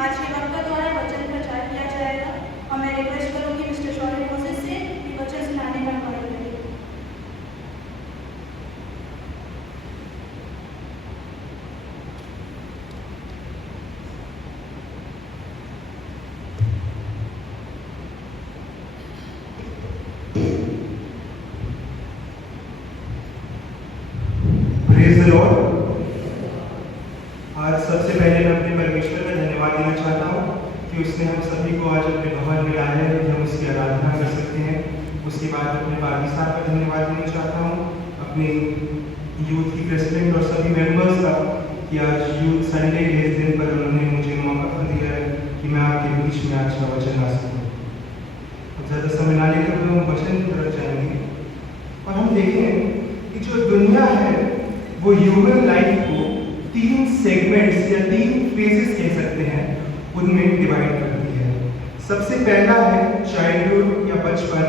आज के वक्ता द्वारा वचन प्रचार किया जाएगा और मैं रिक्वेस्ट करूंगी मिस्टर शौर्य मोसेस से कि वचन सुनाने का कार्य करें। Praise the Lord. आज सबसे पहले मैं अपने परमेश्वर का धन्यवाद देना चाहता हूँ कि उसने हम सभी को आज अपने भवन में लाया है कि हम उसकी आराधना कर सकते हैं। उसके बाद अपने पादी साहब का धन्यवाद देना चाहता हूँ, अपने यूथ की प्रेसिडेंट और सभी मेंबर्स का कि आज यूथ संडे के इस दिन पर उन्होंने मुझे मौका दिया है कि मैं आपके बीच में आज का वचन ला सकूँ। ज़्यादा समय ना लेकर हम वचन की तरफ जाएंगे और हम देखें कि जो दुनिया है वो ह्यूमन लाइफ को 3 सेगमेंट्स या 3 फेजेस कह सकते हैं, उनमें डिवाइड करती है। सबसे पहला है चाइल्डहुड या बचपन,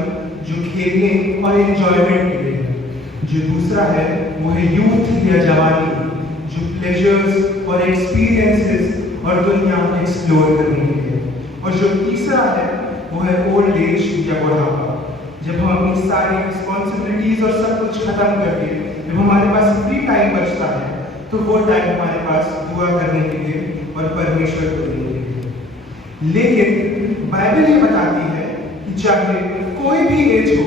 जो खेलने और एंजॉयमेंट के लिए है। जो दूसरा है वो है यूथ या जवानी, जो प्लेजर्स और एक्सपीरियंसेस और दुनिया एक्सप्लोर करने के लिए। और जो तीसरा है वो है ओल्ड एज या बुढ़ापा, जब हम अपनी सारी रिस्पॉन्सिबिलिटीज और सब कुछ खत्म करके जब हमारे पास फ्री टाइम बचता है तो वो टाइम हमारे पास दुआ करने के लिए और परमेश्वर को देने के लिए। लेकिन बाइबल ये बताती है कि चाहे कोई भी एज हो,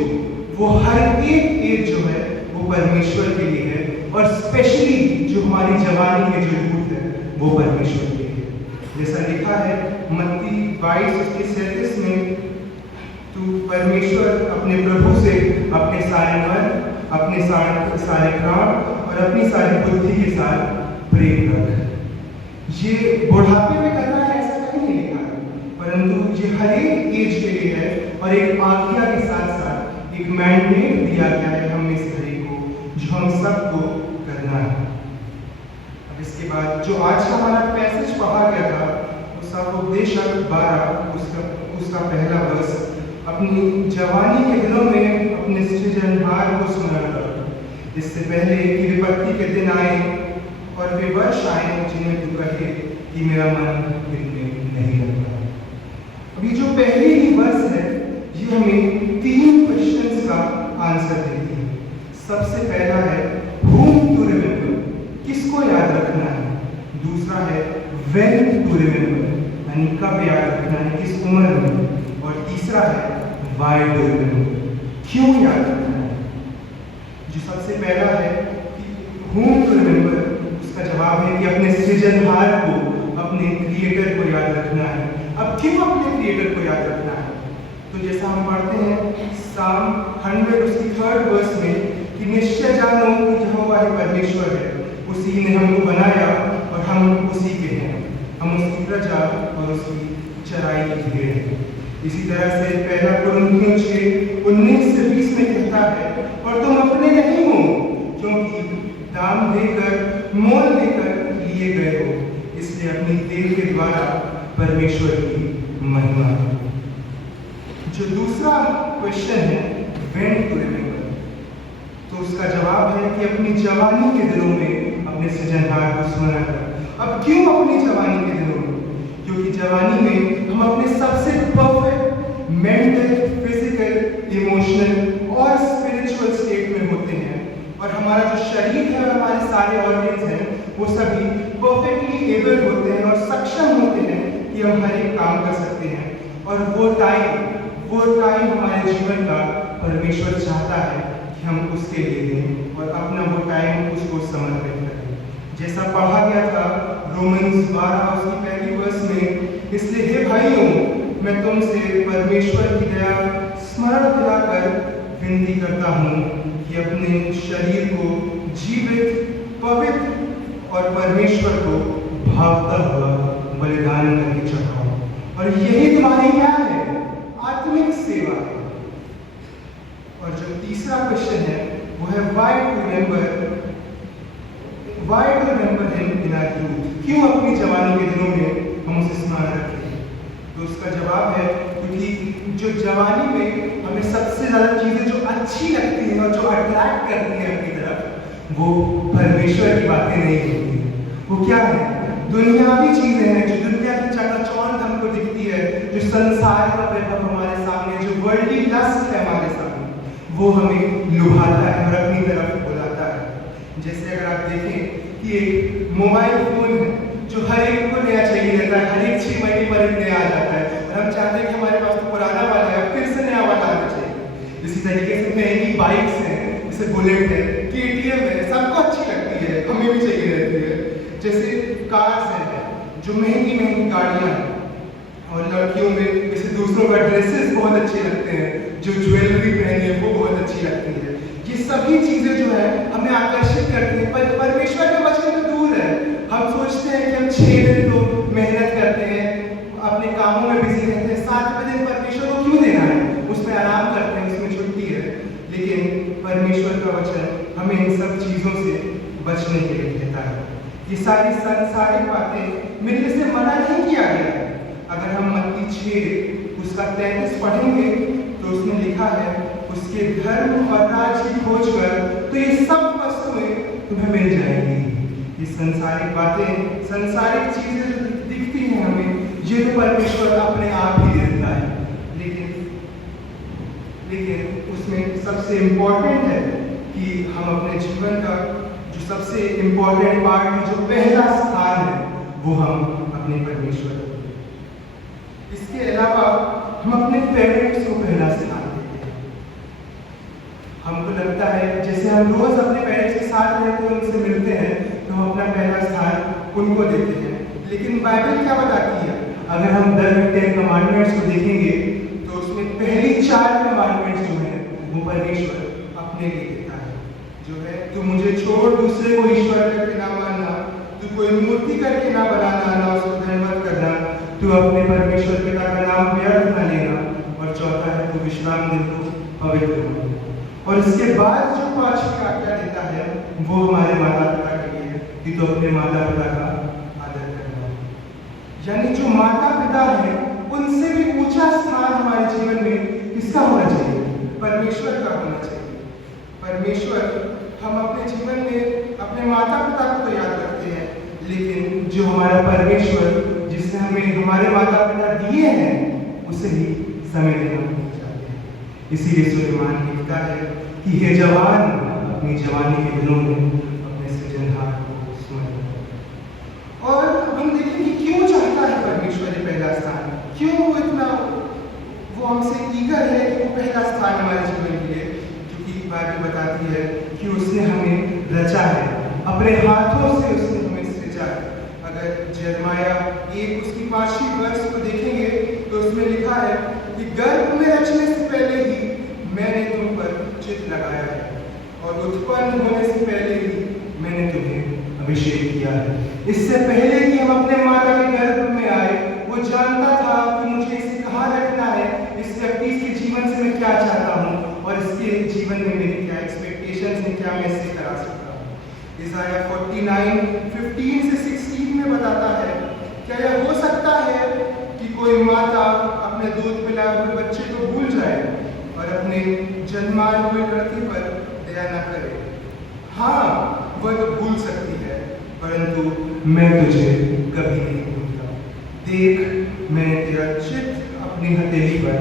वो हर एक एज जो है वो परमेश्वर के लिए है, और स्पेशली जो हमारी जवानी में जो यूथ है वो परमेश्वर के लिए है। जैसा लिखा है मत्ती 22:37 में, तू परमेश्वर अपने प्रभु से अपने सारे मन, अपने सारे प्राण और अपनी सारी बुद्धि के साथ प्रेम रख। ये बुढ़ापे में करना है ऐसा कहीं नहीं लिखा है, परंतु ये हर एक एज के लिए है और एक आज्ञा के साथ साथ एक मैंडेट दिया गया है हम में से हर एक को, जो हम सबको करना है। अब इसके बाद जो आज का हमारा पैसेज पढ़ा गया था वो सामोपदेशक 12 उसका पहला वर्ष, अपनी जवानी के दिनों में अपने सृजनहार को स्मरण करो, इससे पहले कि विपत्ति के दिन आए और वे वर्ष आए जिन्हें तू कहे कि मेरा मन इनमें नहीं लगता। अभी जो पहली ही वर्ष है ये हमें 3 क्वेश्चंस का आंसर देती है। सबसे पहला है whom to remember, किसको याद रखना है। दूसरा है when to remember, यानी कब याद रखना है, किस उम्र में। और तीसरा है why to remember, क्यों याद रखना है। जो सबसे पहला है कि whom to remember, उसका जवाब है कि अपने सृजनहार को, अपने क्रिएटर को याद रखना है। अब क्यों अपने क्रिएटर को याद रखना है? तो जैसा हम पढ़ते हैं साम 100 उसकी 3rd वर्स में कि निश्चय जानो कि यहोवा ही परमेश्वर है, उसी ने हमको बनाया और हम उसी के हैं, हम उसकी प्रजा और उसकी चराई की भीड़ है। इसी तरह से पहला कुरिन्थियों 6:19-20 में कहता है, और तुम अपने नहीं हो क्योंकि दाम देकर मोल देकर लिए गए हो, इसलिए अपनी देह के द्वारा परमेश्वर की महिमा करो। जो दूसरा क्वेश्चन है when to remember, तो उसका जवाब है कि अपनी जवानी के दिनों में अपने सृजनहार को स्मरण करो। अब क्यों अपनी जवानी के दिनों में? क्योंकि जवानी में हम अपने सबसे परफेक्ट मेंटल, फिजिकल, इमोशनल और स्पिरिचुअल स्टेट में होते हैं, और हमारा जो शरीर है और हमारे सारे ऑर्गन्स हैं वो सभी परफेक्टली एबल होते हैं और सक्षम होते हैं कि हम हर एक काम कर सकते हैं। और वो टाइम हमारे जीवन का परमेश्वर चाहता है कि हम उसके लिए दें और अपना वो टाइम उसको समर्पित करें। जैसा पढ़ा गया था रोमन्स 12 उसकी पहली वर्स में, इसलिए हे भाइयों मैं तुमसे परमेश्वर की दया स्मरण दिलाकर विनती करता हूँ कि अपने शरीर को जीवित, पवित्र और परमेश्वर को भावता हुआ बलिदान करके चढ़ाओ, और यही तुम्हारी क्या है? आत्मिक सेवा है। और जो तीसरा क्वेश्चन है वो है why to remember him in our youth, क्यों अपनी जवानी के दिनों में हम उसे स्मरण रखें? तो उसका जवाब है क्योंकि जो जवानी में हमें सबसे ज्यादा चीजें जो अच्छी लगती हैं और जो अट्रैक्ट करती हैं अपनी तरफ, वो परमेश्वर की बातें नहीं होती हैं। वो क्या है? दुनियावी चीजें हैं, जो दुनिया की चकाचौंध हमको दिखती है, जो संसार का वैभव हमारे सामने, जो वर्ल्डली लस्ट है हमारे सामने, वो हमें लुभाता है और अपनी तरफ बुलाता है। जैसे अगर आप देखें कि एक मोबाइल फोन है जो हर एक को नया चाहिए रहता है, हर एक 6 महीने पर एक नया आ जाता है और हम चाहते हैं कि हमारे पास तो पुराना वाला है, फिर से नया वाला आना चाहिए। इसी तरीके से महंगी बाइक्स हैं, जैसे बुलेट है, KTM है, सबको अच्छी लगती है, हमें भी चाहिए रहती है। जैसे कार्स हैं, जो महंगी महंगी गाड़ियाँ हैं, और लड़कियों में जैसे दूसरों का ड्रेसेस बहुत अच्छे लगते हैं, जो ज्वेलरी पहनी है वो बहुत अच्छी लगती है। ये सभी चीज़ें जो है हमें आकर्षित करती हैं, पर परमेश्वर का वचन तो दूर है। हम सोचते हैं कि हम 6 दिन तो मेहनत करते हैं, अपने कामों में बिजी रहते हैं, 7वें दिन परमेश्वर को क्यों देना है, उसमें आराम करते हैं, उसमें छुट्टी है। लेकिन परमेश्वर का वचन हमें इन सब चीज़ों से बचने के लिए कहता है। ये सारी सांसारिक बातें मिलने से मना नहीं किया गया है। अगर हम मत्ती 6 उसका 33 पढ़ेंगे तो उसमें लिखा है, उसके धर्म और राज्य की खोज कर तो ये सब वस्तुएं तुम्हें मिल जाएंगी। ये संसारिक बातें, संसारिक चीजें जो दिखती हैं हमें, ये तो परमेश्वर अपने आप ही देता है। लेकिन उसमें सबसे इम्पोर्टेंट है कि हम अपने जीवन का जो सबसे इम्पोर्टेंट पार्ट है, जो पहला स्थान है, वो हम अपने परमेश्वर को। इसके अलावा हम अपने पेरेंट्स को पहला स्थान देते हैं। हमको लगता है जैसे हम रोज अपने पेरेंट्स के साथ रहते हैं, उनसे मिलते हैं, तो हम अपना पहला स्थान उनको देते हैं। लेकिन बाइबल क्या बताती है? अगर हम 10 कमांडमेंट्स को देखेंगे तो उसमें पहली 4 कमांडमेंट्स जो है वो परमेश्वर अपने लिए देता है, जो है तू मुझे छोड़ दूसरे को ईश्वर करके ना मानना, तू कोई मूर्ति करके ना बनाना, ना उसको धन्यवाद करना, तू अपने परमेश्वर पिता का नाम व्यर्थ न लेना, और चौथा है तू विश्राम दिन को पवित्र मानना। और इसके बाद जो 5वीं आज्ञा देता है वो हमारे माता पिता के लिए है कि तो अपने माता पिता का आदर करना। यानी जो माता पिता है उनसे भी ऊंचा स्थान हमारे जीवन में किसका होना चाहिए? परमेश्वर का होना चाहिए। परमेश्वर, हम अपने जीवन में अपने माता पिता को तो याद रखते हैं, लेकिन जो हमारा परमेश्वर जिसने हमें हमारे माता पिता दिए हैं उसे ही समय देना चाहते हैं। इसीलिए सुलेमान लिखता है कि हे जवान, अपनी जवानी के दिनों में अपने सृजनहार को स्मरण करो। और हम देखें कि क्यों चाहता है परमेश्वर ये पहला स्थान, क्यों वो इतना वो हमसे ईगर है कि वो पहला स्थान हमारे जीवन के लिए, क्योंकि बाइबल बताती है कि उसने हमें रचा है, अपने हाथों से उसने हमें सृजा है। अगर यिर्मयाह 1 उसकी 5वीं वर्ष को देखेंगे तो उसमें लिखा है कि गर्भ में रचने से पहले ही मैंने तुम पर चित्त लगाया है, और उत्पन्न होने से पहले ही मैंने तुम्हें अभिषेक किया है। इससे पहले कि हम अपने माता के गर्भ में आए, वो जानता था कि मुझे इसे कहाँ रखना है, इस व्यक्ति के जीवन से मैं क्या चाहता हूँ, और इसके जीवन में मेरी क्या एक्सपेक्टेशंस हैं, क्या मैं इससे करा सकता हूँ। इसाया 49:15 से 16 में बताता है, क्या यह हो सकता है कि कोई माता अपने दूध पिलाए हुए बच्चे को भूल जाए और अपने जन्माए हुए लड़के पर दया न करे? हाँ, वह तो भूल सकती है, परंतु मैं तुझे कभी नहीं भूलता। देख, मैंने तेरा चित्त अपनी हथेली पर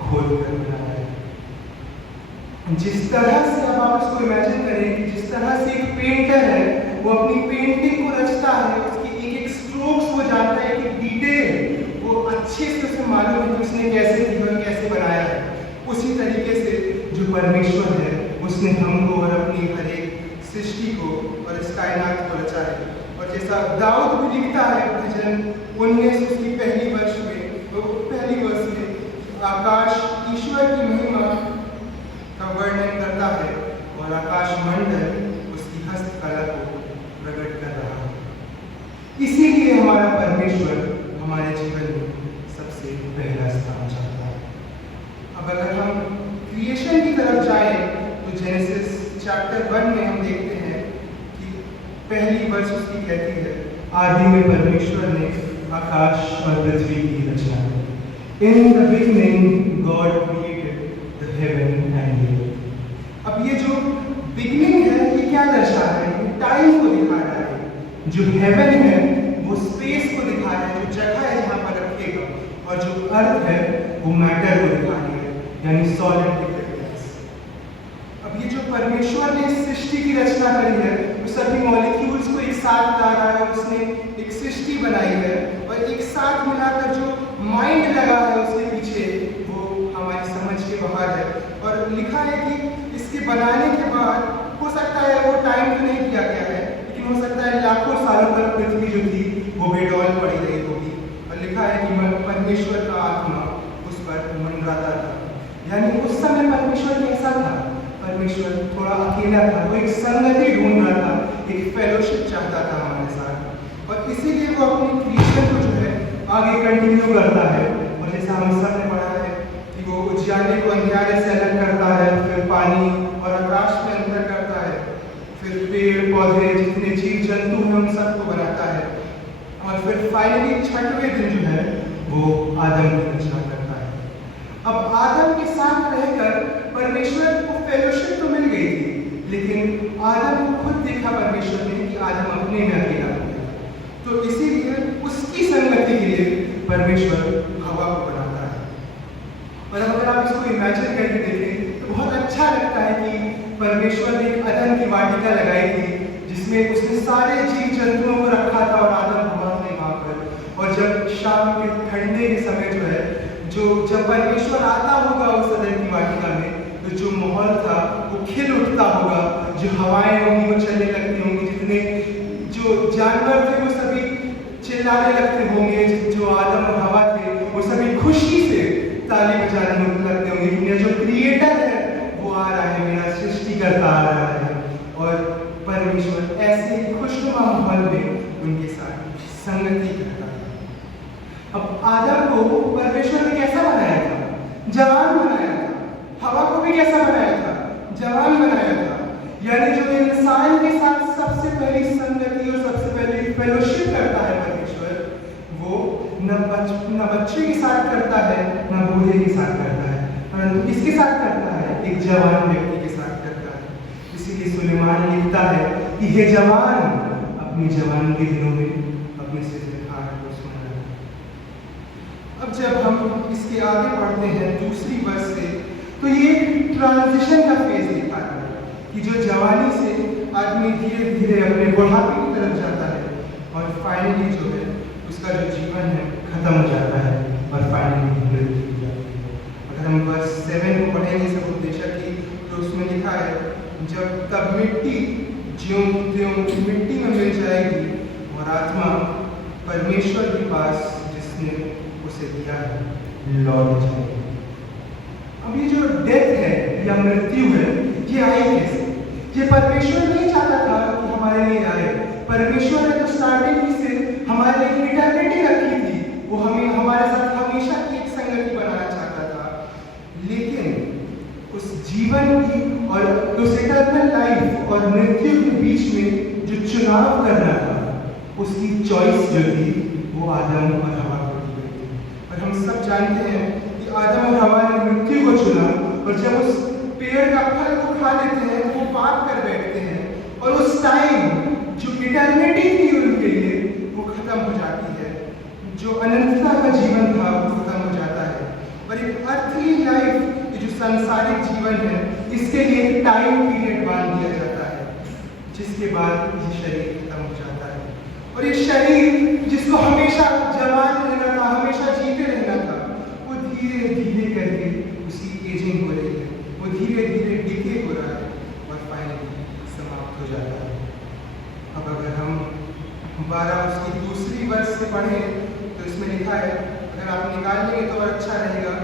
खोद कर बनाया है। जिस तरह से अब आप इसको इमेजिन करें कि जिस तरह से एक पेंटर है वो अपनी पेंटिंग को रचता है, उसकी एक एक स्ट्रोक्स वो जानता है कि डिटेल वो अच्छे से उसे मालूम है कि उसने कैसे जीवन कैसे बनाया है। उसी तरीके से जो परमेश्वर है उसने हमको और अपनी हर एक सृष्टि को और इस कायनात को रचा है। और जैसा दाऊद भी लिखता है भजन 19 उसकी पहली वर्ष में आकाश ईश्वर की महिमा का वर्णन करता है और आकाश मंडल उसकी हस्तकला को प्रकट कर रहा है। इसीलिए हमारा परमेश्वर हमारे जीवन में सबसे पहला स्थान चाहता है। अब अगर हम क्रिएशन की तरफ जाएं तो जेनेसिस चैप्टर 1 में हम देखते हैं कि पहली वर्ष उसकी कहती है, आदि में परमेश्वर ने आकाश और पृथ्वी की रचना की। In the beginning God created the heaven and the earth। अब ये जो बिगनिंग है ये क्या दर्शा रहा है? ये टाइम को दिखा रहा है। जो हेवन है वो स्पेस को दिखा रहा है, जो जगह है जहाँ पर रखेगा, और जो अर्थ है वो मैटर को दिखा रही है, यानी सॉलिड डिफरेंस। अब ये जो परमेश्वर ने सृष्टि की रचना करी है, वो सभी मॉलिक्यूल्स को एक साथ ला रहा है, उसने एक सृष्टि बनाई है, और एक साथ मिलाकर जो माइंड लगा है उसके पीछे, वो हमारी समझ के बाहर है। और लिखा है कि इसके बनाने के बाद हो सकता है वो टाइम तो नहीं किया गया है, लेकिन हो सकता है लाखों सालों तक पृथ्वी जो थी वो बेडौल पड़ी रही होगी। और लिखा है कि परमेश्वर का आत्मा उस पर मंडराता था। यानी उस समय परमेश्वर कैसा था? परमेश्वर थोड़ा अकेला था, वो एक संगति ढूंढ रहा था, एक फेलोशिप चाहता था हमारे साथ, और इसीलिए वो अपनी क्रिएशन को जो है आगे कंटिन्यू करता है। और जैसा हम सब ने पढ़ा है कि वो उजियारे को अंधियारे से अलग करता है, फिर पानी और आकाश में अंतर करता है, फिर पेड़ पौधे जितने जीव जंतु हैं उन सबको बनाता है, और फिर फाइनली छठवें दिन जो है वो आदम की रचना करता है। अब आदम के साथ रहकर परमेश्वर को फेलोशिप तो मिल गई थी, लेकिन आदम को खुद देखा परमेश्वर ने कि आदम अपने में अकेला हो गया, तो इसीलिए उसकी संगति के लिए परमेश्वर हवा को बनाता है। और अगर आप इसको इमेजिन करके देखें तो बहुत अच्छा लगता है कि परमेश्वर ने एक अदन की वाटिका लगाई थी, जिसमें उसने सारे जीव जंतुओं को रखा था, और आदम हुआ थे वहाँ पर। और जब शाम के ठंडे के समय जो है, जब परमेश्वर आता होगा उस अदन की वाटिका में, तो जो माहौल था वो खिल उठता होगा, जो हवाएं होंगी वो चलने लगती होंगी, जितने जो जानवर थे वो सभी चिल्लाने लगते होंगे, जो आदम और हवा थे वो सभी खुशी से ताली बजाने लगते होंगे कि मेरा जो क्रिएटर है वो आ रहा है, मेरा सृष्टिकर्ता आ रहा है। और परमेश्वर ऐसे खुशनुमा माहौल में उनके साथ संगति करता है। अब आदम को परमेश्वर ने कैसा बनाया था? जवान बनाया था। हवा को भी कैसा बनाया था? जवान बनाया था। यानी जो इंसान के साथ सबसे पहली संगति और सबसे पहली फेलोशिप करता है परमेश्वर, वो न बच्चे के साथ करता है, न बूढ़े के साथ करता है, परंतु किसके साथ करता है? एक जवान व्यक्ति के साथ करता है। इसीलिए सुलेमान लिखता है कि हे जवान, अपनी जवानी के दिनों में अपने सृजनहार को सुनना। अब जब हम इसके आगे बढ़ते हैं दूसरी वर्ष से, तो ये ट्रांजिशन का फेज दिखाता है कि जो जवानी से आदमी धीरे धीरे अपने बुढ़ापे की तरफ जाता है, और फाइनली जो है उसका जो जीवन है खत्म हो जाता है, और फाइनली मृत्यु हो जाती है। अगर हम वर्ष 7 को पढ़ेंगे सब उपदेशक की, तो उसमें लिखा है जब तब मिट्टी ज्यों त्यों मिट्टी में मिल जाएगी, और आत्मा परमेश्वर के पास जिसने उसे दिया है लौट जाएगी। अब ये जो डेथ है या मृत्यु है, ये आई कैसे? ये परमेश्वर नहीं चाहता था कि हमारे लिए आए। परमेश्वर ने तो स्टार्टिंग से हमारे लिए इटर्निटी रखी थी, वो हमें हमारे साथ हमेशा की एक संगति बनाना चाहता था। लेकिन उस जीवन की और उस इटर्नल लाइफ और मृत्यु के बीच में जो चुनाव करना था, उसकी चॉइस जो थी वो आदम और हवा को दी गई थी। और हम सब जानते हैं कि आदम और हवा ने मृत्यु को चुना, और जब उस पेड़ का फल को खा लेते हैं वो पाप कर बैठते हैं, और उस टाइम जो इटर्निटी थी उनके लिए वो खत्म हो जाती है, जो अनंतता का जीवन था वो खत्म हो जाता है। और एक अर्थली लाइफ, जो सांसारिक जीवन है, इसके लिए एक टाइम पीरियड बांध दिया जाता है, जिसके बाद ये शरीर खत्म हो जाता है। और ये शरीर जिसको हमेशा जवान रहना था, हमेशा जीते रहना था, वो धीरे धीरे करके उसकी एजिंग हो रही है, वो धीरे धीरे डिके हो रहा है, और फाइनली समाप्त हो जाता है। अब अगर हम 12 उसकी दूसरी वर्ष से पढ़ें, तो इसमें लिखा है, अगर आप निकाल लेंगे तो और अच्छा रहेगा,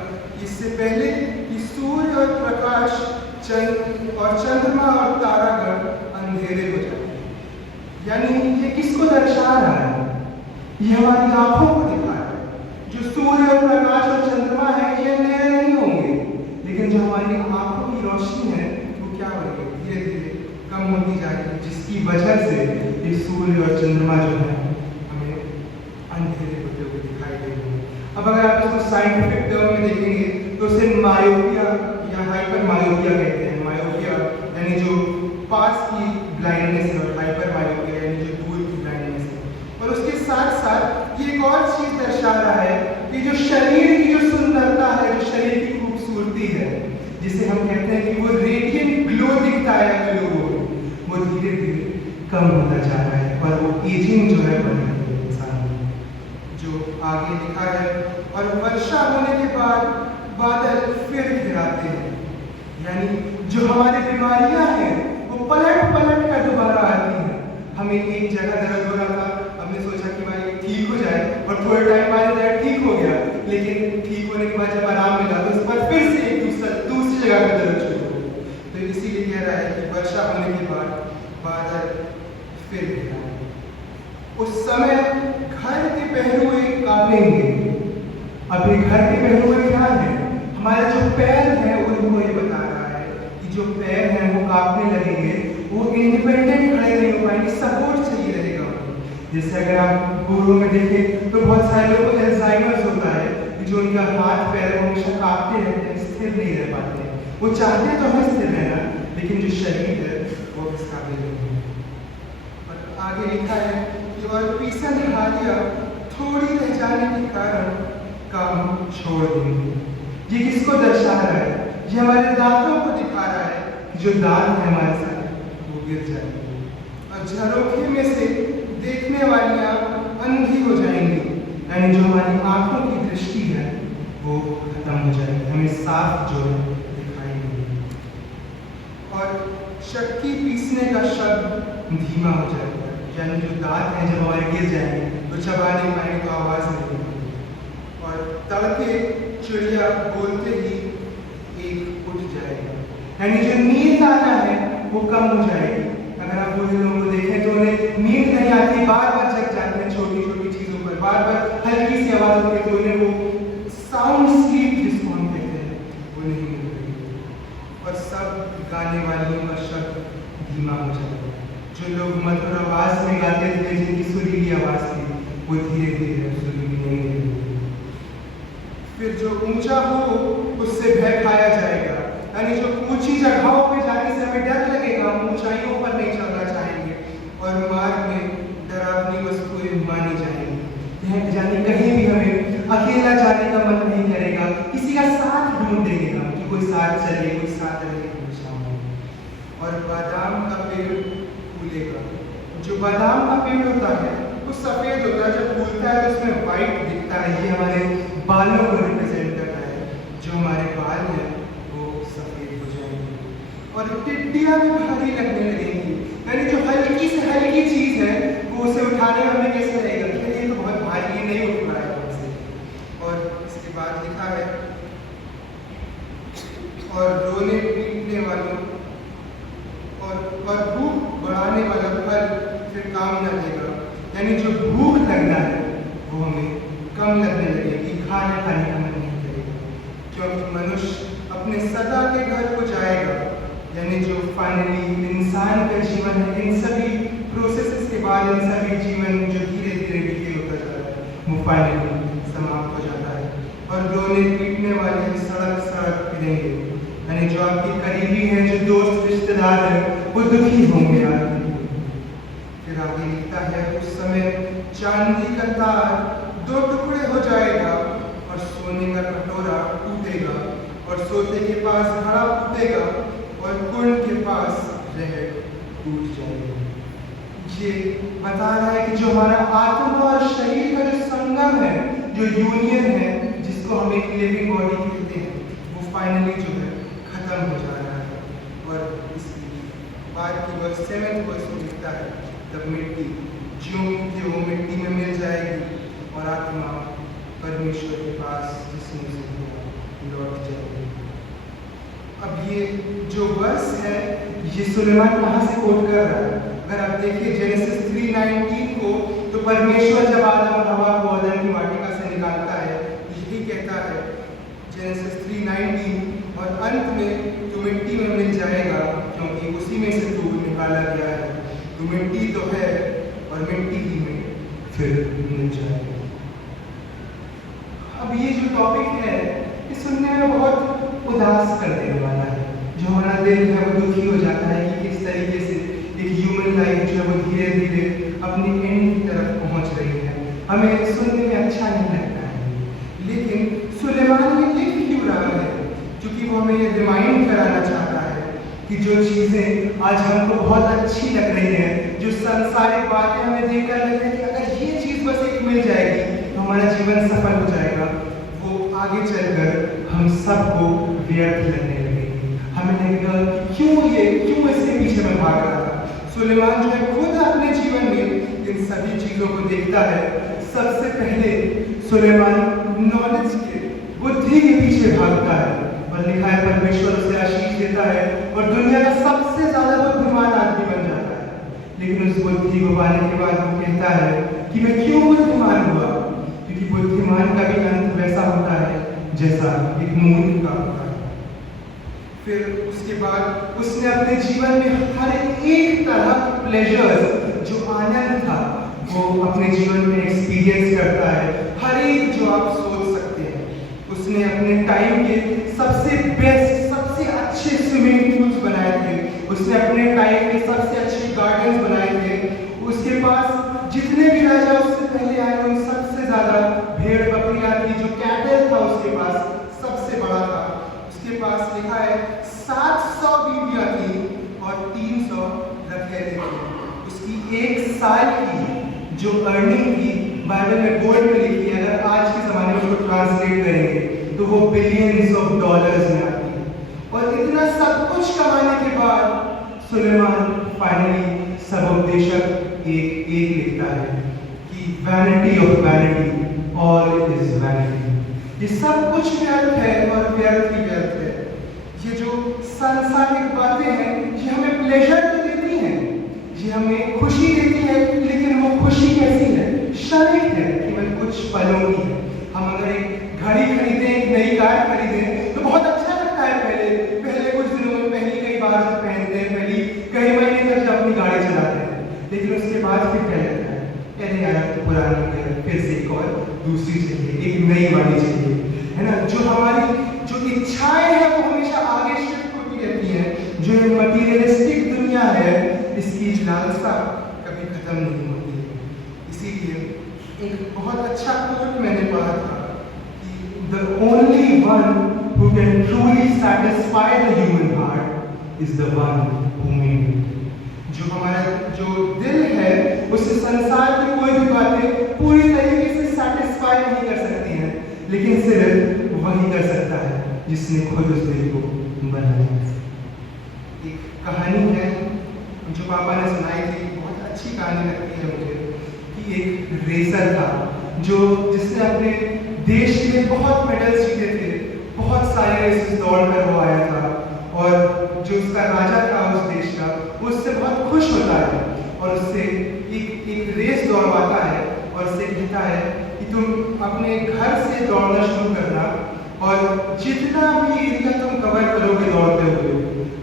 इससे पहले कि सूर्य और प्रकाश और चंद्रमा और तारागण अंधेरे हो जाते हैं। यानी ये किसको दर्शा रहा है? ये हमारी आंखों को दिखा रहा है। जो सूर्य और प्रकाश और चंद्रमा है ये नए नहीं होंगे, लेकिन जो हमारी आंखों की रोशनी है वो क्या होगी? धीरे धीरे कम होती जाएगी, जिसकी वजह से ये सूर्य और चंद्रमा जो है हमें अंधेरे होते हुए दिखाई देंगे। अब अगर आप इसको साइंटिफिक टर्म में देखेंगे तो उसे मायोपिया या हाइपर मायोपिया कहते हैं। मायोपिया यानी जो पास की ब्लाइंडनेस है, और हाइपर मायोपिया यानी जो दूर की ब्लाइंडनेस है। और उसके साथ कम होता जा रहा है और वो एजिंग जो है बढ़ रही है इंसान में। जो आगे लिखा है, और वर्षा होने के बाद बादल फिर घिराते हैं, यानी जो हमारी बीमारियां हैं वो पलट पलट कर दोबारा आती हैं। हमें एक जगह दर्द हो रहा था, हमने सोचा कि भाई ठीक हो जाए, और थोड़े टाइम बाद दर्द ठीक हो गया, लेकिन ठीक होने के बाद जब आराम मिला तो उस पर फिर से एक दूसरी जगह का दर्द शुरू हो गया। तो इसीलिए कह रहा है कि वर्षा होने के बाद बादल फिर घिराते, उस समय घर के पहरुए कांपेंगे। अब ये घर के पहरुए क्या है? हमारे जो पैर हैं उनको ये बता रहा है कि जो पैर हैं वो कांपने लगेंगे, वो इंडिपेंडेंट खड़े नहीं हो पाएंगे, सपोर्ट चाहिए रहेगा उनको। जैसे अगर आप बूढ़ों में देखें तो बहुत सारे लोगों को अल्जाइमर्स होता है कि जो उनका हाथ पैर हमेशा कांपते रहते हैं, स्थिर नहीं रह पाते हैं। वो चाहते तो है स्थिर रहना, लेकिन जो शरीर है वो इस काबिल नहीं है। और आगे लिखा है कि और पीसन हालिया थोड़ी रह जाने के कारण काम छोड़ देंगे। ये किसको दर्शा रहा है? ये हमारे दांतों को दिखा रहा है कि जो दांत है हमारे साथ वो गिर जाएंगे, और झरोखे में से देखने वालियां अंधी हो जाएंगी, यानी जो हमारी आंखों की दृष्टि है वो खत्म हो जाएगी, हमें साफ जो है दिखाई देगी। और चक्की पीसने का शब्द धीमा हो जाएगा, यानी जो दांत हैं जब हमारे गिर जाएंगे तो चबा नहीं पाएंगे, तो आवाज़ नहीं निकलेगी। और तड़के चिड़िया बोलते ही एक उठ जाएगा, यानी जो नींद आना है वो कम हो जाएगी। अगर आप बूढ़े लोगों को देखें तो उन्हें नींद नहीं आती, बार बार जग जाते हैं छोटी छोटी चीज़ों पर, बार बार हल्की सी आवाज़ होती है, तो उन्हें वो साउंड स्लीप जिसको हम कहते हैं वो नहीं मिल रही। और सब गाने वालियों का शब्द धीमा हो जाएगा। जो लोग मधुर आवाज़ में गाते थे, जिनकी सुरीली आवाज़ थी, वो धीरे धीरे सुरीली नहीं रहेगी। फिर जो ऊंचा हो उससे भय खाया जाएगा, यानी जो ऊंची जगहों पे जाने से हमें डर लगेगा, हम ऊंचाइयों पर नहीं चलना चाहेंगे, और मार्ग में डरावनी वस्तुएं मानी जाएंगी, यानी कहीं भी हमें अकेला जाने का मन नहीं करेगा, किसी का साथ ढूंढेंगे हम कि कोई साथ चले, कोई साथ रहे। और बादाम का पेड़ फूलेगा। जो बादाम का पेड़ होता है वो सफ़ेद होता है, जब फूलता है तो उसमें वाइट दिखता है, ये हमारे बालों को रिप्रेजेंट करता है। जो हमारे बाल हैं वो सफ़ेद हो जाएंगे, और टिड्डियाँ भी भारी लगने लगेंगी, यानी जो हल्की से हल्की चीज़ है वो उसे उठाने में हमें कैसे लगेगा कि ये तो बहुत भारी, ये नहीं उठ रहा है हमसे। और इसके बाद लिखा है, और रोने पीटने वालों और भूख बढ़ाने वाला फल फिर काम न देगा, यानी जो भूख लगना है वो हमें कम लगने लगेगी, खाने का मन नहीं करेगा, क्योंकि मनुष्य अपने सदा के घर को जाएगा, यानी जो फाइनली इंसान का जीवन है, इन सभी प्रोसेसेस के बाद, इन सभी जीवन जो धीरे धीरे डिके होता जा रहा है, वो फाइनली समाप्त हो जाता है। और रोने पीटने वाले सड़क सड़क फिरेंगे, यानी जो आपके करीबी हैं, जो दोस्त रिश्तेदार हैं, वो दुखी होंगे आगे। फिर आगे लिखता है, उस समय चांदी का तार 2 टुकड़े हो जाएगा, और सोने का कटोरा टूटेगा, और सोते के पास घड़ा फूटेगा, और कुंड के पास रहड़ टूट जाएगा। ये बता रहा है कि जो हमारा आत्मा और शरीर का जो संगम है, जो यूनियन है, जिसको हम एक लिविंग बॉडी कहते हैं, वो फाइनली जो है खत्म हो जा रहा है। और इसकी बाद की वर्ष 7th वर्ष में लिखता है, तब मिट्टी ज्यों की वो मिट्टी में मिल जाएगी, और आत्मा परमेश्वर के पास जिसने से दिया लौट जाएगी। अब ये जो वर्ष है ये सुलेमान कहाँ से कोट कर रहा है? अगर आप देखिए जेनेसिस 3:19 को, तो परमेश्वर जब आदम और हवा को अदन की वाटिका से निकालता है, यही कहता है जेनेसिस 3:19, और अंत में तू मिट्टी में मिल जाएगा, क्योंकि उसी में से तू निकाला गया है, तू मिट्टी तो है और मिट्टी ही में फिर मिल जाएगा। अब ये जो टॉपिक है ये सुनने में बहुत उदास कर देने वाला है, जो हमारा दिल है वो दुखी हो जाता है कि किस तरीके से एक ह्यूमन लाइफ जो है वो धीरे धीरे अपनी एंड की तरफ पहुंच रही है, हमें सुनने में अच्छा नहीं लगता है। लेकिन सुलेमान ये लिख क्यों रहा है? क्योंकि वो हमें ये रिमाइंड कराना चाहता है कि जो चीज़ें आज हमको बहुत अच्छी लग रही हैं, जो संसारिक बातें हमें देखकर लगता है कि अगर ये चीज बस एक मिल जाएगी तो हमारा जीवन सफल हो जाएगा, वो आगे चलकर हम सबको व्यर्थ लगने लगेगी। हमें लगेगा क्यों इसके पीछे मैं भाग रहा था। सुलेमान जो है खुद अपने जीवन में इन सभी चीजों को देखता है। सबसे पहले सुलेमान नॉलेज के, बुद्धि के पीछे भागता है और लिखा है परमेश्वर उसे आशीष देता है और दुनिया का सबसे ज्यादा बुद्धिमान आदमी बन जाता है। लेकिन उस बुद्धि को पाने के बाद वो कहता है कि मैं क्यों बुद्धिमान हुआ, क्योंकि बुद्धिमान का भी अंत वैसा होता है जैसा एक मूर्ख का होता है। फिर उसके बाद उसने अपने जीवन में हर एक तरह के प्लेजर्स, जो आनंद था, वो अपने जीवन में एक्सपीरियंस करता है। हर एक जो आप सोच सकते हैं। उसने अपने टाइम के सबसे बेस्ट, सबसे अच्छे स्विमिंग पूल्स बनाए थे। उसने अपने टाइम के सबसे अच्छे गार्डन्स बनाए थे। उसके पास जितने भी राजा उससे पहले आए उन सबसे ज्यादा भेड़ बकरियां थी। जो कैटल था उसके पास सबसे बड़ा था। उसके पास लिखा है 700 बीवियां थी और 300 रखैले थे। उसकी एक साल की जो अर्निंग थी बाइबल में गोल्ड में लिखी है, अगर आज के जमाने में उसको ट्रांसलेट करेंगे तो वो बिलियंस ऑफ डॉलर्स में आती है। और इतना सब कुछ कमाने के बाद सुलेमान फाइनली सबोपदेशक एक लिखता है कि vanity of vanity, all is vanity. ये सब कुछ व्यर्थ है और व्यर्थ ही व्यर्थ है। ये जो सांसारिक बातें हैं ये हमें प्लेजर तो देती हैं, ये हमें खुशी देती है, लेकिन वो खुशी कैसी है? क्षणिक है, केवल कुछ पलों की है। हम अगर एक घड़ी खरीदें, एक नई कार खरीदें तो बहुत अच्छा लगता है। पहले कुछ दिनों में, पहली कई बार जब पहनते हैं, पहली कई महीने तक जब अपनी गाड़ी चलाते हैं, लेकिन उसके बाद फिर क्या लगता है? अरे यार पुरानी फिर से एक और दूसरी चाहिए, एक नई वाली चाहिए, है ना। जो हमारी जो इच्छाएं हैं वो हमेशा आगे शिफ्ट होती रहती है। जो ये मटीरियलिस्टिक दुनिया है इसकी लालसा कभी खत्म नहीं होती है। इसीलिए एक बहुत अच्छा कोट मैंने पढ़ा था कि the only one who can truly satisfy the human heart is the one who made it. जो हमारा जो दिल है उससे संसार की कोई भी बातें पूरी तरीके से सेटिस्फाई नहीं कर सकती हैं, लेकिन सिर्फ वही कर सकता है जिसने खुद उस दिल को बनाया। एक कहानी है जो पापा ने सुनाई थी, बहुत अच्छी कहानी लगती है मुझे, कि एक रेसर था जिसने अपने देश के लिए बहुत मेडल्स जीते थे, बहुत सारे रेसेस दौड़ कर वो आया था, और जो उसका राजा था उस देश का, उससे बहुत खुश होता है और उससे एक रेस दौड़वाता है और उससे कहता है कि तुम अपने घर से दौड़ना शुरू करना और जितना भी एरिया तुम कवर करोगे दौड़ते हुए,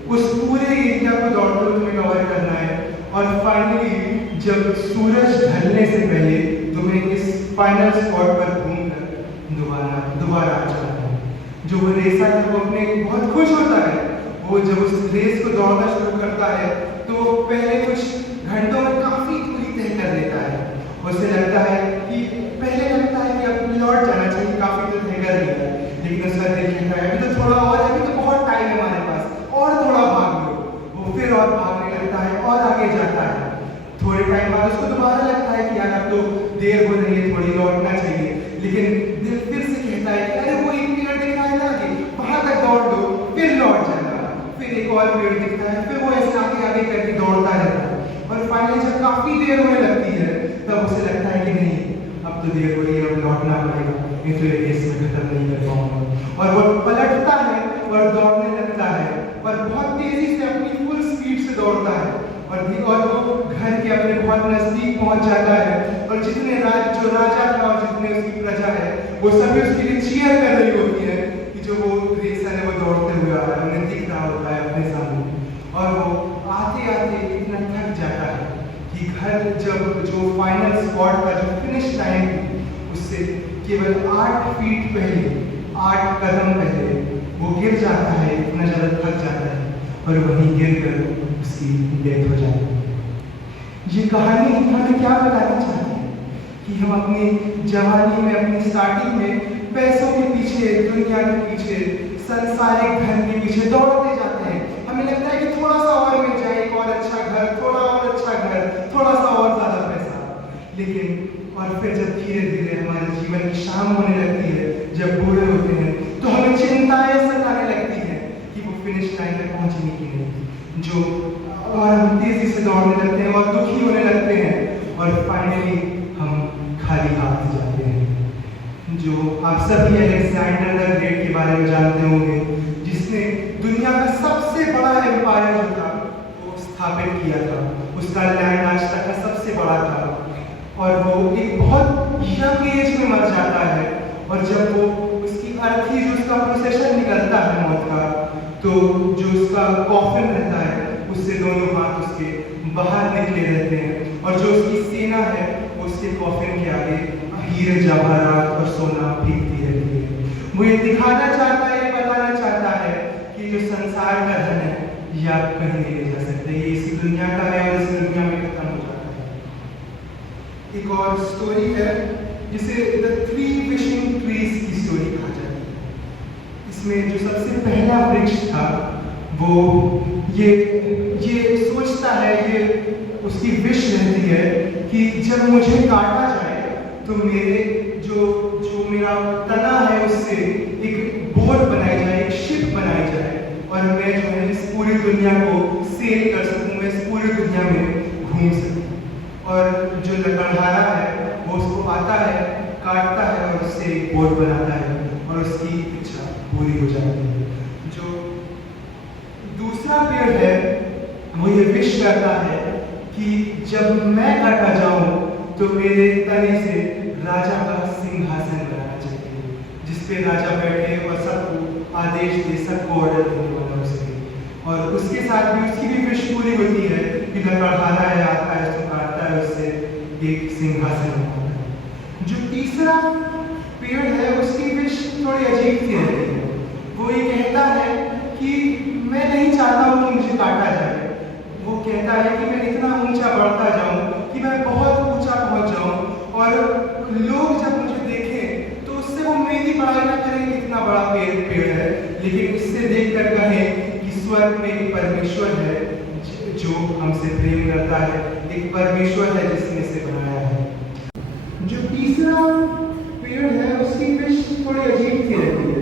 उस पूरे एरिया को दौड़ते हुए तुम्हें कवर करना है। और फाइनली जब सूरज ढलने से पहले तुम्हें इस फाइनल स्पॉट पर घूमकर दोबारा आ जाना है। जो वो रेसर है वो अपने बहुत खुश होता है। वो जब उस रेस को दौड़ना शुरू करता है तो पहले कुछ घंटों में काफी दूरी तय कर लेता है। उसे लगता है कि अब लौट जाना चाहिए, काफी तो तय कर लिया है, लेकिन उसका दिल कहता है अभी तो थोड़ा और, अभी तो बहुत टाइम है हमारे पास, और थोड़ा भाग लो। वो फिर और भागने लगता है और आगे जाता है। थोड़े टाइम बाद उसको दोबारा लगता है कि यार अब तो देर हो रही है, थोड़ी लौटना चाहिए, लेकिन दिल फिर से कहता है कि अरे वो एक पेड़ दिख रहा है ना आगे, वहां तक दौड़ दो, फिर लौट जाना। फिर एक और पेड़ दिखता है, फिर वो ऐसे आगे करके दौड़ता रहता है। और फाइनली जब काफी देर होने लगती है तब उसे लगता है कि नहीं, अब तो देर हो रही है, अब लौटना पड़ेगा, नहीं तो ये रेस में खत्म नहीं कर पाऊंगा। और वो पलटता है और दौड़ने लगता है और बहुत तेजी से अपनी फुल स्पीड से दौड़ता है और वो घर के अपने बहुत नजदीक पहुंच जाता है। और जितने जो राजा था और जितने उसकी प्रजा है वो सभी उसके लिए चीयर कर रही होती है कि जो वो रेसर है वो दौड़ते हुए आ रहा है, उन्हें दिख रहा होता है अपने सामने। और वो आते आते इतना थक जाता है कि घर जब जो फाइनल स्पॉट का जो फिनिश टाइम उससे केवल 8 फीट पहले, 8 कदम पहले वो गिर जाता है, इतना ज़्यादा थक जाता है और वहीं गिर कर उसकी डेथ हो जाती है। ये कहानी हमें क्या बताना चाहती है कि हम अपनी जवानी में, अपनी स्टार्टिंग में पैसों के पीछे, दुनिया के पीछे, संसारिक धन के पीछे दौड़ते जाते हैं। हमें लगता है कि थोड़ा सा और मिल जाए, एक और अच्छा घर, थोड़ा और अच्छा घर, थोड़ा सा लेकिन और फिर जब धीरे धीरे हमारे जीवन की शाम होने लगती है, जब बूढ़े होते हैं, तो हमें चिंताएं सताने लगती हैं कि वो फिनिश लाइन तक पहुंचेंगे कि नहीं, जो और हम तेजी से दौड़ने लगते हैं और दुखी होने लगते हैं और फाइनली हम खाली हाथ जाते हैं। जो आप सभी अलेक्जेंडर द ग्रेट के बारे में जानते होंगे, जिसने दुनिया का सबसे बड़ा एम्पायर जो था वो स्थापित किया था। उसका लैंड आज तक का सबसे बड़ा था और वो एक बहुत यंग एज में मर जाता है। और जब वो उसकी अर्थी जो उसका प्रोसेशन निकलता है मौत का, तो जो उसका कॉफिन रहता है उससे दोनों हाथ उसके बाहर निकले रहते हैं और जो उसकी सेना है उसके कॉफिन के आगे हीरे जवाहरात और सोना भीगती रहती है। वो ये दिखाना चाहता है, ये बताना चाहता है कि जो संसार का धन है ये आप कहीं नहीं ले जा सकते, ये इसी दुनिया का है और इस दुनिया में खत्म हो जाता है। एक और स्टोरी है जिसे द 3 विशिंग ट्रीज की स्टोरी कहा जाता है। इसमें जो सबसे पहला वृक्ष था वो ये सोचता है, ये उसकी विश रहती है कि जब मुझे काटा जाए तो मेरे जो मेरा तना है उससे एक बोट बनाई जाए, एक शिप बनाई जाए और मैं जो है इस पूरी दुनिया को सेल कर सकूं, मैं इस पूरी दुनिया में घूम सकूं। और जो लकड़हारा है वो उसको आता है, काटता है और उससे एक बोट बनाता है और उसकी इच्छा पूरी हो जाती है। जो दूसरा पेड़ है वो ये विश करता है कि जब मैं काटा जाऊं तो मेरे तने से राजा का सिंहासन बनाना चाहिए, जिसपे राजा बैठे और सबको आदेश दे, सबको ऑर्डर देने वाला हो सके। और उसके साथ भी उसकी भी विश पूरी होती है कि लकड़हारा है, आता है, उसको काटता है, उससे एक सिंहासन बनता है। जो तीसरा पेड़ है उसकी विश थोड़ी अजीब सी रहती है। वो ये कहता है कि मैं नहीं चाहता हूँ कि मुझे काटा जाए। वो कहता है कि मैं इतना ऊंचा बढ़ता जाऊं कि मैं बहुत ऊंचा पहुंच जाऊं और लोग जब मुझे देखें तो उससे वो मेरी बड़ाई ना करें कि इतना बड़ा पेड़ है, लेकिन इससे देखकर कहें कि स्वर्ग में एक परमेश्वर है जो हमसे प्रेम करता है, एक परमेश्वर है जिसने इसे बनाया है। जो तीसरा पेड़ है उसकी विश थोड़ी अजीब सी रहती है।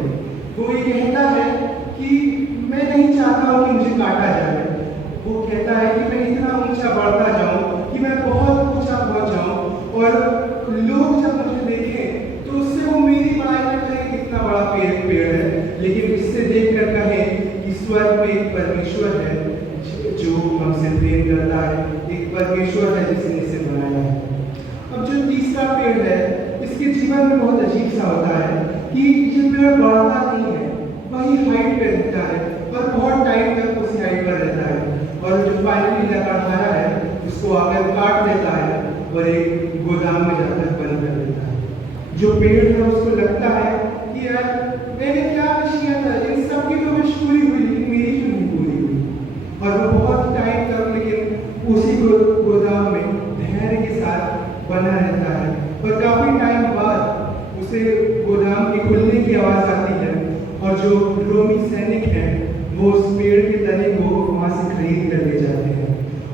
वो ये कहता है कि मैं नहीं चाहता हूँ कि मुझे काटा जाए। वो कहता है कि मैं इतना ऊंचा बढ़ता जाऊं कि मैं बहुत ऊंचा पहुंच जाऊं और लोग जब मुझे देखें तो उससे वो मेरी बड़ाई ना करें कि इतना बड़ा पेड़ है, लेकिन इससे देखकर कहें कि स्वर्ग में एक परमेश्वर है जो हमसे प्रेम करता है, एक परमेश्वर है जिसने इसे बनाया है। अब जो तीसरा पेड़ है इसके जीवन में बहुत अजीब सा होता है कि ये पेड़ बढ़ता नहीं है, वही हाइट पे रहता है और बहुत टाइम तक उसी हाइट पर रहता है। और जो फाइनली लकड़हारा है उसको आकर काट देता है और एक गोदाम में जाकर बंद कर देता है। जो पेड़ है उसको लगता है कि यार मैंने क्या विश किया था, इन सबकी तो विश पूरी हुई, मेरी क्यों नहीं पूरी हुई। और वो बहुत टाइम तक लेकिन उसी गोदाम में धैर्य के साथ बना रहता है और काफी टाइम बाद उसे गोदाम के खुलने की आवाज आती है और जो रोमी सैनिक है वो उस पेड़ के तने को वहां से खरीद कर ले जाते हैं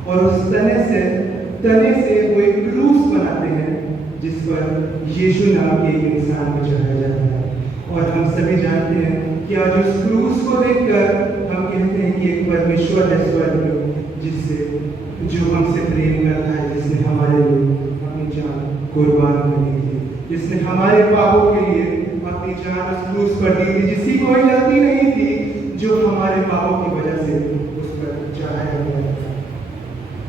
और उस तने से वो एक क्रूस बनाते हैं जिस पर यीशु नाम के एक इंसान को चढ़ाया जाता है। और हम सभी जानते हैं कि आज उस क्रूस को देखकर हम कहते हैं कि एक परमेश्वर है स्वर्ग में जो हमसे प्रेम करता है, जिसने हमारे लिए अपनी जान कुर्बान कर दी थी, जिसने हमारे पापों के लिए अपनी जान उस क्रूस पर दी थी, जिसकी कोई गलती नहीं थी, जो हमारे पापों की वजह से उस पर चढ़ाया गया था।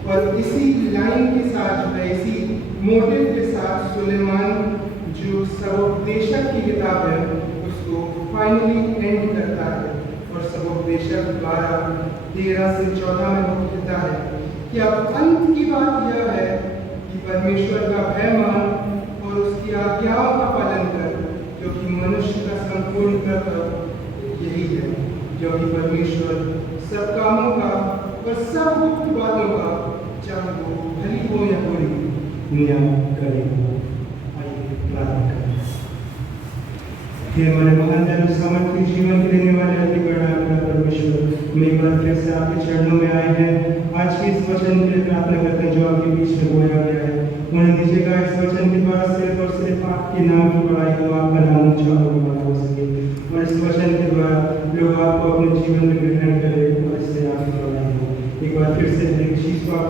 और इसी लाइन के साथ जो है, इसी मोटिव के साथ सुलेमान जो सर्वोपदेशक की किताब है उसको फाइनली एंड करता है और सर्वोपदेशक 12:13 से 14 में वो कहता है कि अब अंत की बात यह है कि परमेश्वर का भय मान और उसकी आज्ञाओं का पालन कर, क्योंकि मनुष्य का संपूर्ण कर्तव्य यही है, क्योंकि परमेश्वर सब कामों का और सब गुप्त बातों का, चाहे वो भली हो या बुरी, न्याय करेगा। आइए प्रार्थना करें। हे हमारे महान दयालु सामर्थ्य जीवन के देने वाले अति बड़ा अपना परमेश्वर, हम एक बार फिर से आपके चरणों में आए हैं। आज के इस वचन के लिए प्रार्थना करते हैं जो आपके बीच में बोला गया है। उन्हें दीजिएगा इस वचन के द्वारा सिर्फ और सिर्फ आपके नाम की बड़ाई हो, आपका नाम ऊंचा और बड़ा हो सके, और इस वचन के द्वारा लोग आपको अपने जीवन में ग्रहण करें और इससे आपकी बड़ाई हो। एक बार फिर से हर एक चीज़ को आप